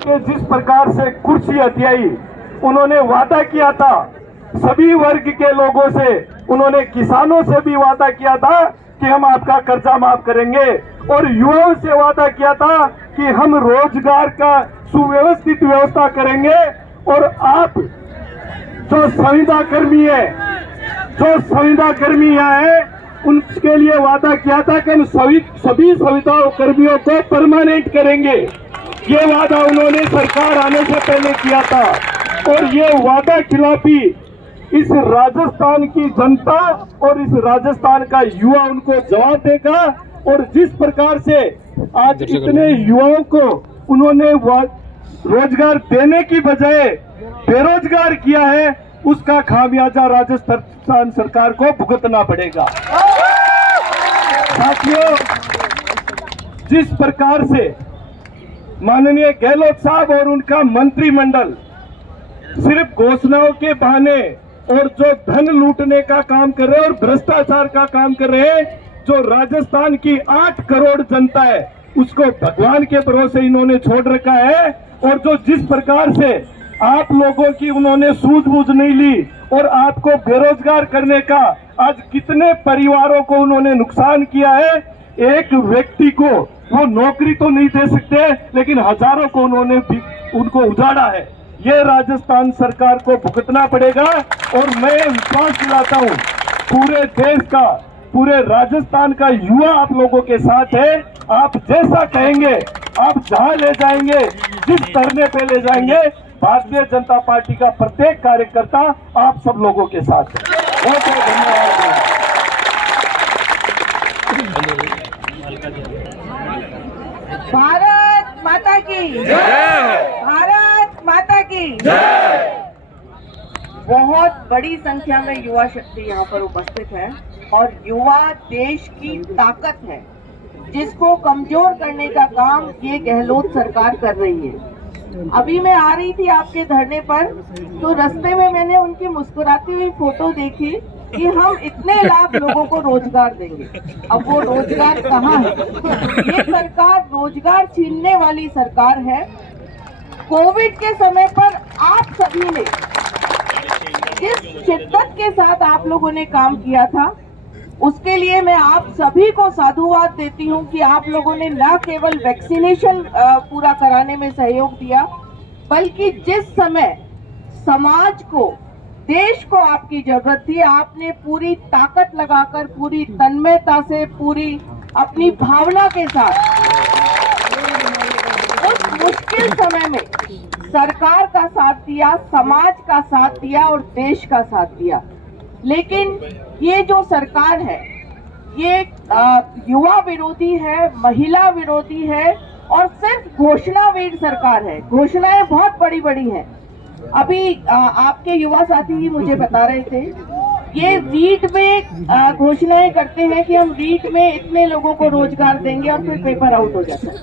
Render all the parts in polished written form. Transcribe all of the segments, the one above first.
के जिस प्रकार से कुर्सी हथियाई, उन्होंने वादा किया था सभी वर्ग के लोगों से, उन्होंने किसानों से भी वादा किया था कि हम आपका कर्जा माफ करेंगे, और युवाओं से वादा किया था कि हम रोजगार का सुव्यवस्थित व्यवस्था करेंगे। और आप जो संविदा कर्मी है, जो संविदा कर्मी यहाँ है, उनके लिए वादा किया था कि हम सभी संविदा कर्मियों को परमानेंट करेंगे। ये वादा उन्होंने सरकार आने से पहले किया था, और ये वादा खिलाफी इस राजस्थान की जनता और इस राजस्थान का युवा उनको जवाब देगा। और जिस प्रकार से आज इतने युवाओं को उन्होंने रोजगार देने की बजाय बेरोजगार किया है, उसका खामियाजा राजस्थान सरकार को भुगतना पड़ेगा। साथियों, जिस प्रकार से माननीय गहलोत साहब और उनका मंत्रिमंडल सिर्फ घोषणाओं के बहाने और जो धन लूटने का काम कर रहे हैं और भ्रष्टाचार का काम कर रहे हैं, जो राजस्थान की 8 करोड़ जनता है उसको भगवान के भरोसे इन्होंने छोड़ रखा है। और जो जिस प्रकार से आप लोगों की उन्होंने सूझबूझ नहीं ली और आपको बेरोजगार करने का आज कितने परिवारों को उन्होंने नुकसान किया है। एक व्यक्ति को वो नौकरी तो नहीं दे सकते, लेकिन हजारों को उन्होंने उनको उजाड़ा है। ये राजस्थान सरकार को भुगतना पड़ेगा। और मैं विश्वास दिलाता हूँ पूरे देश का, पूरे राजस्थान का युवा आप लोगों के साथ है। आप जैसा कहेंगे, आप जहां ले जाएंगे, जिस धरने पे ले जाएंगे, भारतीय जनता पार्टी का प्रत्येक कार्यकर्ता आप सब लोगों के साथ है। बहुत बहुत धन्यवाद। भारत माता की जय, भारत माता की जय। बहुत बड़ी संख्या में युवा शक्ति यहाँ पर उपस्थित है, और युवा देश की ताकत है, जिसको कमजोर करने का काम ये गहलोत सरकार कर रही है। अभी मैं आ रही थी आपके धरने पर, तो रास्ते में मैंने उनकी मुस्कुराती हुई फोटो देखी कि हम इतने लाख लोगों को रोजगार देंगे। अब वो रोजगार कहाँ है? ये सरकार रोजगार छीनने वाली सरकार है। कोविड के समय पर आप सभी ने जिस शिद्दत के साथ आप लोगों ने काम किया था, उसके लिए मैं आप सभी को साधुवाद देती हूं कि आप लोगों ने न केवल वैक्सीनेशन पूरा कराने में सहयोग दिया, बल्कि जिस समय समाज को, देश को आपकी जरूरत थी, आपने पूरी ताकत लगाकर, पूरी तन्मयता से, पूरी अपनी भावना के साथ उस मुश्किल समय में सरकार का साथ दिया, समाज का साथ दिया और देश का साथ दिया। लेकिन ये जो सरकार है, ये युवा विरोधी है, महिला विरोधी है, और सिर्फ घोषणावीर सरकार है। घोषणाएं बहुत बड़ी बड़ी हैं। अभी आपके युवा साथी ही मुझे बता रहे थे, ये रीट में घोषणाएं करते हैं कि हम रीट में इतने लोगों को रोजगार देंगे, और फिर पेपर आउट हो जाता है।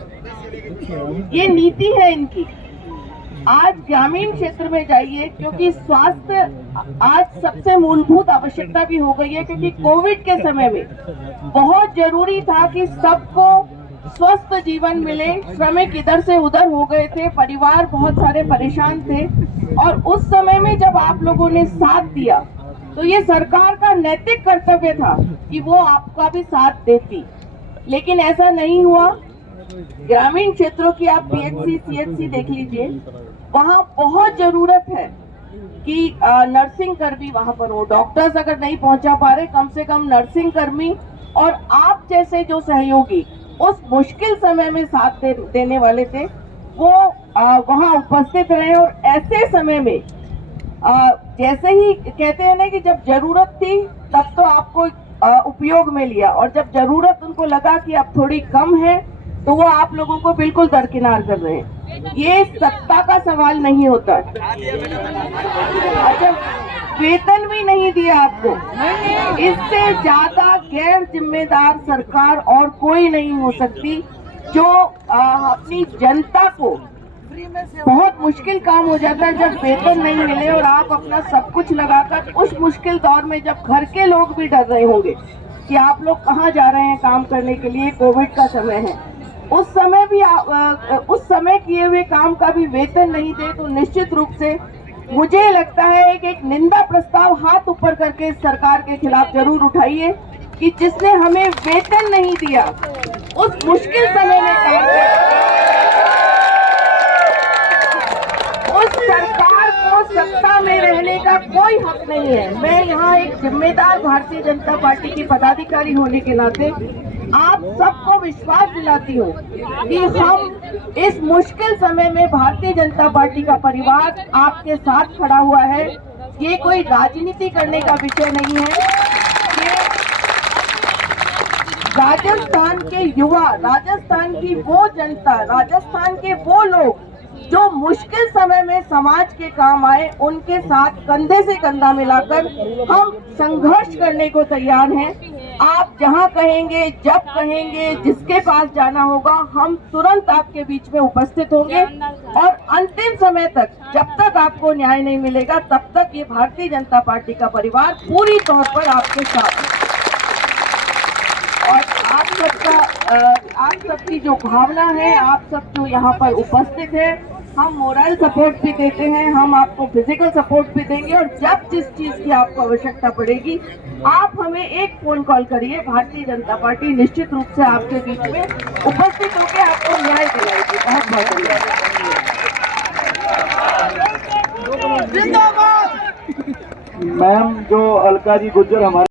ये नीति है इनकी। आज ग्रामीण क्षेत्र में जाइए, क्योंकि स्वास्थ्य आज सबसे मूलभूत आवश्यकता भी हो गई है, क्योंकि कोविड के समय में बहुत जरूरी था कि सबको स्वस्थ जीवन मिले। श्रमिक इधर से उधर हो गए थे, परिवार बहुत सारे परेशान थे, और उस समय में जब आप लोगों ने साथ दिया, तो ये सरकार का नैतिक कर्तव्य था कि वो आपका भी साथ देती। लेकिन ऐसा नहीं हुआ। ग्रामीण क्षेत्रों की आप पीएचसी, सीएचसी देख लीजिए, वहाँ बहुत जरूरत है कि नर्सिंग कर्मी वहाँ पर हो। डॉक्टर्स अगर नहीं पहुँचा पा रहे, कम से कम नर्सिंग कर्मी और आप जैसे जो सहयोगी उस मुश्किल समय में साथ देने वाले थे, वो वहाँ उपस्थित रहे। और ऐसे समय में जैसे ही कहते हैं ना कि जब जरूरत थी तब तो आपको उपयोग में लिया, और जब जरूरत उनको लगा कि अब थोड़ी कम है, तो वो आप लोगों को बिल्कुल दरकिनार कर रहे हैं। ये सत्ता का सवाल नहीं होता। अच्छा, वेतन भी नहीं दिया आपको। इससे ज्यादा गैर जिम्मेदार सरकार और कोई नहीं हो सकती, जो अपनी जनता को, बहुत मुश्किल काम हो जाता है जब वेतन नहीं मिले और आप अपना सब कुछ लगाकर उस मुश्किल दौर में, जब घर के लोग भी डर रहे होंगे कि आप लोग कहाँ जा रहे हैं काम करने के लिए, कोविड का समय है, उस समय भी उस समय किए हुए काम का भी वेतन नहीं दे तो निश्चित रूप से मुझे लगता है कि एक निंदा प्रस्ताव हाथ ऊपर करके सरकार के खिलाफ जरूर उठाइए कि जिसने हमें वेतन नहीं दिया, उस मुश्किल समय में काम किया, उस सरकार को सत्ता में रहने का कोई हक नहीं है। मैं यहाँ एक जिम्मेदार भारतीय जनता पार्टी की पदाधिकारी होने के नाते आप सबको विश्वास दिलाती हूँ कि हम इस मुश्किल समय में भारतीय जनता पार्टी का परिवार आपके साथ खड़ा हुआ है। ये कोई राजनीति करने का विषय नहीं है। ये राजस्थान के युवा, राजस्थान की वो जनता, राजस्थान के वो लोग जो मुश्किल समय में समाज के काम आए, उनके साथ कंधे से कंधा मिलाकर हम संघर्ष करने को तैयार हैं। आप जहां कहेंगे, जब कहेंगे, जिसके पास जाना होगा, हम तुरंत आपके बीच में उपस्थित होंगे और अंतिम समय तक, जब तक आपको न्याय नहीं मिलेगा, तब तक ये भारतीय जनता पार्टी का परिवार पूरी तौर पर आपके साथ है। और आप सबकी जो भावना है, आप सब जो यहाँ पर उपस्थित है, हम मोरल सपोर्ट भी देते हैं, हम आपको फिजिकल सपोर्ट भी देंगे और जब जिस चीज की आपको आवश्यकता पड़ेगी, आप हमें एक फोन कॉल करिए। भारतीय जनता पार्टी निश्चित रूप से आपके बीच में उपस्थित होकर आपको न्याय दिलाएगी। बहुत बहुत धन्यवाद। मैम, जो अलका जी गुर्जर हमारे